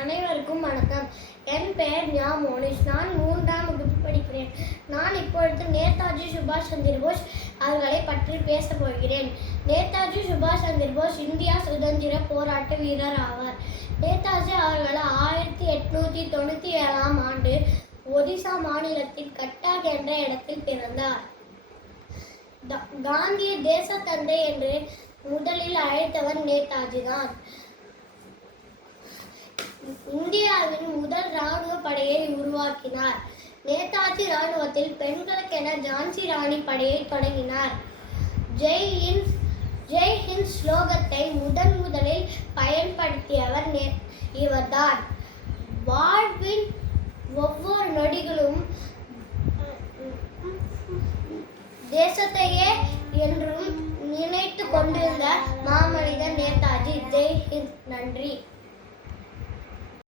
அனைவருக்கும் வணக்கம். என் பெயர் ஞா மோனிஷ். நான் மூன்றாம் வகுப்பு படிக்கிறேன். நான் இப்பொழுது நேதாஜி சுபாஷ் சந்திர போஸ் அவர்களை பற்றி பேசப் போகிறேன். நேதாஜி சுபாஷ் சந்திர போஸ் இந்தியா சுதந்திர போராட்ட வீரர் ஆவார். நேதாஜி அவர்கள் ஆயிரத்தி எட்நூத்தி தொண்ணூற்றி ஏழாம் ஆண்டு ஒடிசா மாநிலத்தின் கட்டாக் என்ற இடத்தில் பிறந்தார். த- தேச தேசத்தந்தை என்று முதலில் அழைத்தவர் நேதாஜி தான். இந்தியாவின் முதல் ராணுவ படையை உருவாக்கினார். நேதாஜி ராணுவத்தில் பெண்களுக்கென ஜான்சி ராணி படையை தொடங்கினார். ஜெய் ஹிந்த் ஜெய் ஹிந்த் ஸ்லோகத்தை முதன் முதலில் பயன்படுத்தியவர் நே இவர்தான். வாழ்வின் ஒவ்வொரு நொடிகளும் தேசத்தையே என்றும் நினைத்து கொண்டிருந்த மாமனிதர் நேதாஜி. ஜெய் ஹிந்த் நன்றி.